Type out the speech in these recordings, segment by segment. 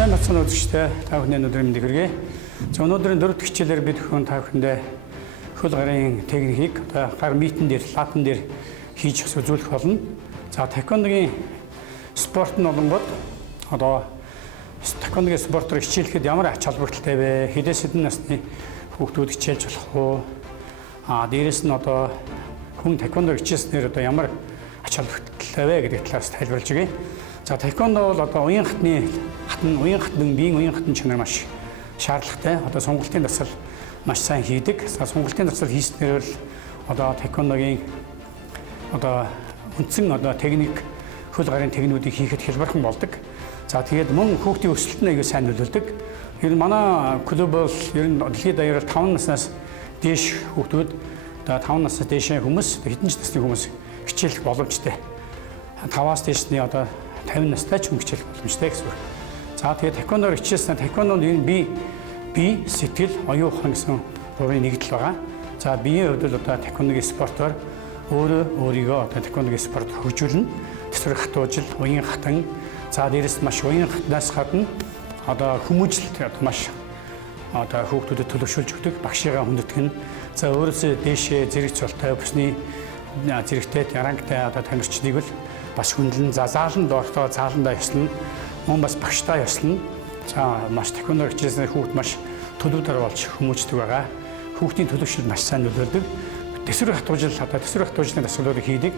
сайн бацхан үзэгчтэй та бүхний өнөөдрийн мэндийг хүргэе. За өнөөдрийн 4 дахь хичээлээр бид та бүхэндээ хөл гарын техникийг гар митэн дээр, латан дээр хийж үзүүлэх болно. За таеквондогийн спорт нь болонгод одоо таеквондогийн спортоор хичээлэхэд ямар ач холбогдолтой вэ? Хэдээс хэдэн насны хүүхдүүд хичээлж болох уу? Дээрээс нь одоо хүн таеквондо хичээснээр одоо ямар ач холбогдолтой вэ гэдэг талаас тайлбарлаж өгье. За таеквондо бол одоо уян хатан биеийн уян хатан чанар маш шаардлагатай. Одоо сонголтын дасгал маш сайн хийдэг. За сонголтын дасгал хийснээр л одоо таеквондогийн одоо үндсэн одоо техник хөл гарын техникүүдийг хийхэд хэлбэрхэн болдог. За тэгээд мөн хүүхдийн өсөлтөнд аягүй сайн нөлөөлдөг. Ер нь манай клуб бол ер нь дэлхийд даяараа 5 наснаас дээш хүүхдүүд одоо 5 наснаас дээш хүмүүс хэдэн ч насны хүмүүс хичээлэх боломжтой. 5-аас дээшний одоо 50 настай ч хүн хичээлэх боломжтой гэсэн үг. За тэгээд таеквондоор хичээсэн таеквондонд энэ бие, сэтгэл, оюун ухаан гэсэн гурван нэгдэл байгаа. За биеийн хувьд л одоо таеквондогийн спортоор өөрийгөө одоо таеквондогийн спорт хөгжүүлнэ. Тэсвэр хатуужил, уян хатан, за дээрэс маш уян хатнаас гадна одоо хүмүүжлэлт маш одоо хүүхдүүдэд төлөвшүүлж өгдөг, багшигаа хүндэтгэх нь. За өөрөөсөө дээшээ зэрэг цолтой, бүсний зэрэгтэй, ярангтай одоо тамирчдыг л бас хүндлэн, за заалан доортоо зааландаа ёслно, мөн бас багштаа ёслно. За маш таеквондоор хичээснээр хүүхд маш төлөвдөр болж хүмүүждэг байгаа. Хүүхдийн төлөвшөл маш сайн нөлөөлдөг. Тэсвэр хатуужил одоо тэсвэр хатуужлын дасгалуудыг хийдэг.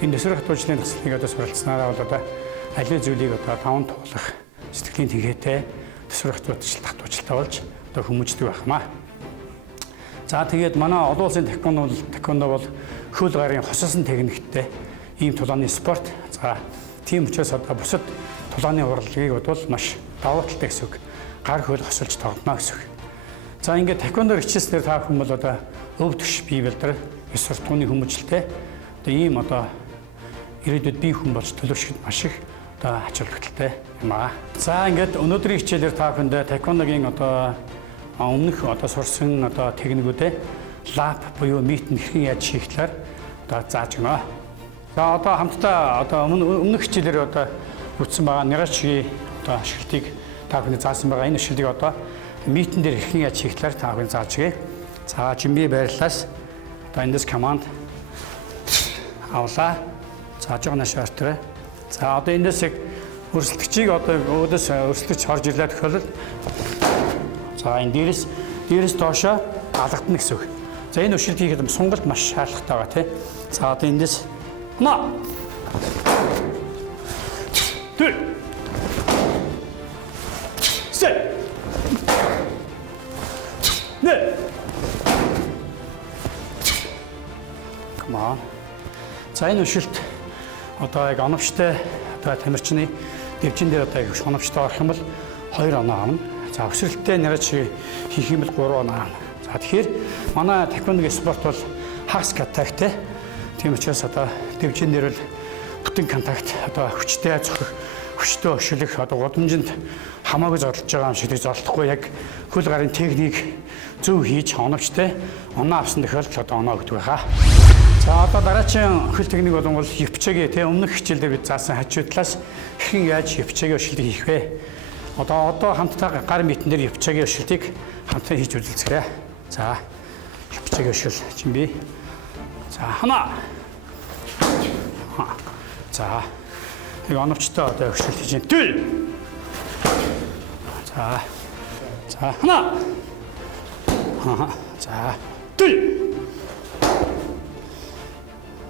Энэ тэсвэр хатуужлын дасгалыг одоо суралцсанараа бол одоо аливаа зүйлийг одоо даван туулах сэтгэлийн тэнхээтэй тэсвэр хатуужилттай болж одоо хүмүүждэг байхмаа. За тэгээд манай олон улсын таеквондо бол хөл гарын хососон техниктэй ийм тулааны спорт. За тийм учраас одоо бусад тулааны урлагийг бол маш давуу талтай гэсэн үг. Гар хөл хосолж тоглоно гэсэн үг. За ингээд таеквондоор хичээснээр та бүхэн бол одоо өв төш бие бэлдэр, ёс суртахууны хүмүүжлэлтэй одоо ийм одоо ирээдүйд бие хүн болж төлөвшөхөд маш их одоо ач холбогдолтой юм аа. За ингээд өнөөдрийн хичээлээр та бүхэнд таеквондогийн одоо өмнөх одоо сурсан одоо техникүүдээ лап буюу митэн хэрхэн яаж хийх талаар одоо зааж өгнө. За одоо хамтдаа одоо өмнөх хичээлээр одоо үтсэн байгаа нэрачгийн одоо ашиглалтыг та бүхэнд заасан байгаа. Энэ ашиглалтыг одоо митэн дээр хэрхэн яаж хийх талаар та бүхэнд зааж өгье. За жимби байрлалаас одоо эндээс команд авлаа. За жоогнаш ортой. За одоо эндээс яг өрсөлдөгчийг одоо өөдөөс өрсөлдөгч орж ирлээ тохиолдолд за энэ дээрээс доошоо алгадна гэсэн үг. За энэ өршөлт хийхэд сунгалт маш шаардлагатай байгаа тийм. За одоо эндээс наа. Түр. Сэ. Нэ. Come on. За энэ өршөлт одоо яг оновчтой одоо тамирчны дэвжин дээр одоо их оновчтой орох юм бол 2 оноо авна. За өсрэлттэй нэрэж хийх юм бол 3 оноо авна. За тэгэхээр манай таеквондогийн спорт бол хагас контакттэй. Тийм учраас одоо дэвжин дээр бол бүтэн контакт одоо хүчтэй зохих, хүчтэй өшөлөх одоо гудамжинд хамаагүй зодолж байгаа юм шиг зодолдохгүй яг хөл гарын техник зөв хийж оновчтой оноо авсан тохиолдолд одоо оноо өгдөг байхаа. За одоо дараагийн хөл техник болон бол хөвчэгээ тий өмнөх хичээлдээ бид заасан хажуу талаас хэрхэн яаж хөвчэгээ өшөлтийг хийх вэ? Одоо хамтдаа гар митэн дээр хөвчэгээ өшөлтийг хамтдаа хийж үзэлцгээе. За хөвчэгээ өшөл жимби. За хана. За яг оновчтой одоо өшөлт хийж байна. Түл. За хана. За түл.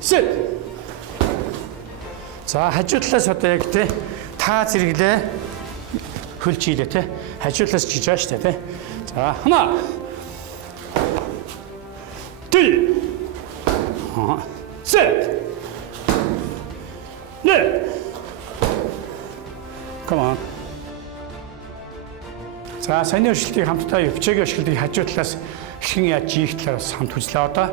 Сэт. За хажуу талаас одоо яг тий та зэрэглээ хөлж хийлээ тий. Хажуу талаас чиж байгаа шүү дээ тий. За хана. Түл. Сэт. Нэ. Come on. За саяны өршөлтийг хамтдаа өвчэгийн өршөлтийг хажуу талаас хэрхэн яаж хийх талаар бас хамт үзлээ. Одоо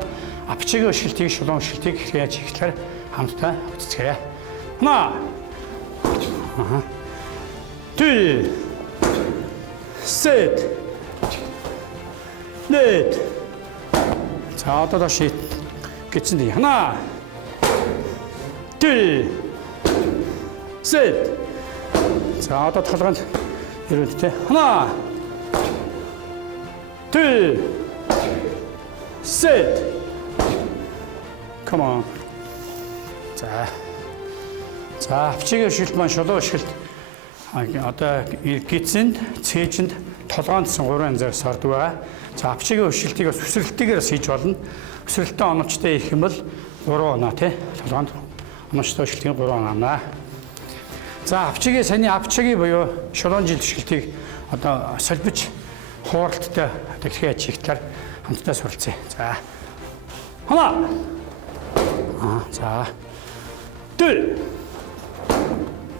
апчэгийн өршөлтийг, шулуун өршөлтийг хэрхэн яаж хийх талаар хамтдаа үзцгээе. Хана. Түл. Сэт. Нэт. За одоо доош гэсэн дээ. Хана. Түл. Сэт. За одоо толгойд 이렇게 하나, 둘, 셋. 컴온. За авчигийн шилт маань шулуун шилт одоо гидсэнд, цээжинд толгоондсон 3 янзаар сордог байгаа. За авчигийн шилтийг бас өсрэлтээр хийж болно. Өсрэлттэй оновчтой их юм бол 3 оноо тий. Толгоонд оновчтой шилтийн 3 оноо. За авчигийн саний авчигийн буюу шулуун жилт шилтийг одоо солбич хууралттай тэгэхээр ачигтлаар хамтдаа суралцъя. За. Хана. За. 둘.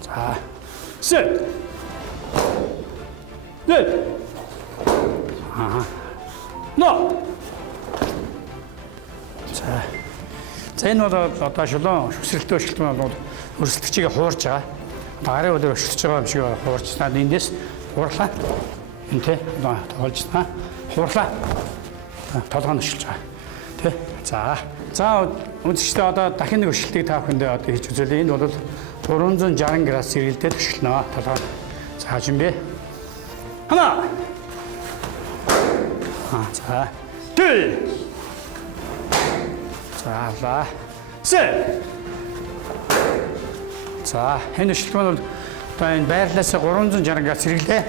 자. 셋. 넷. 너. 자. За энэ бол одоо шулуун өсрэлтөө шилтэн бол өрсөлдөгчийг хуурж байгаа. Гарын өдөр өсөлдөж байгаа юм шиг хуурж таад эндээс хуурлаа. Энэ тэ тоолж таа. Хуурлаа. Толгойн өшилж байгаа. Тэ. За үзэгчдээ одоо дахин нэг өшөлтийг та бүхэндээ одоо хийж үзүүлье. Энэ бол 360 градус зэрэглэлээр өшөлнө. Толгой. За 준비. 하나. 자. 둘. 자, 셋. 자, энэ өшөлтмөн бол одоо энэ байрлалаас 360 градус зэрэглээ.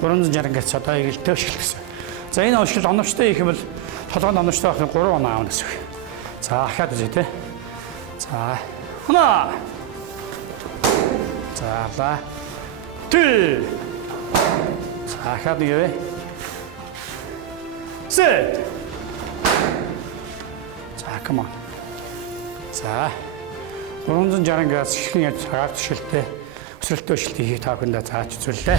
360 градус одоо эргэлтээ өшөлт гэсэн. За энэ өшөлт оновчтой их юм бол толгойн оновчтой байх нь 3 оноо аавна гэсэн үг. За ахаад үзье те. За 하나. 자, 둘. 자, ахаад 이게. 셋. 자, come on. 자, 360 градус шилхэн цагаарт шилтээ өсрэлтөө шилтийг та бүхэндээ зааж үзүүллээ.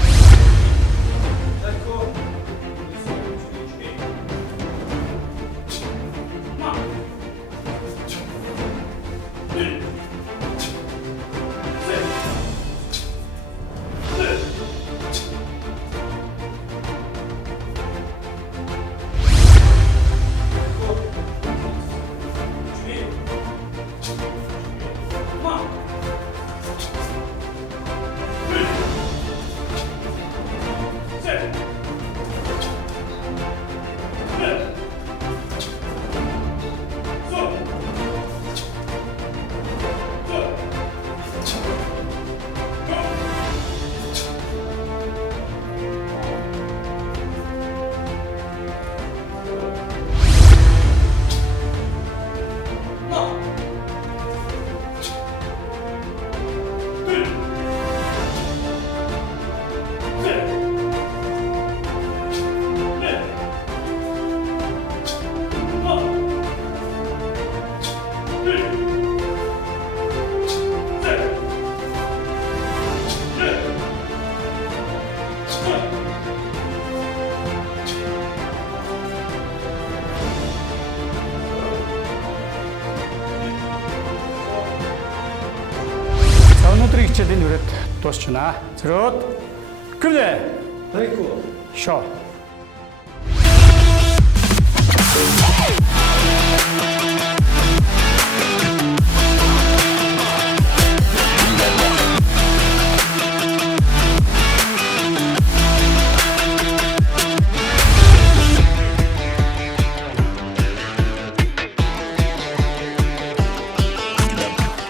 өнөөдрийн хичээлийн үрээд дуусч байна. Зэрэг гүнэ. Шоо.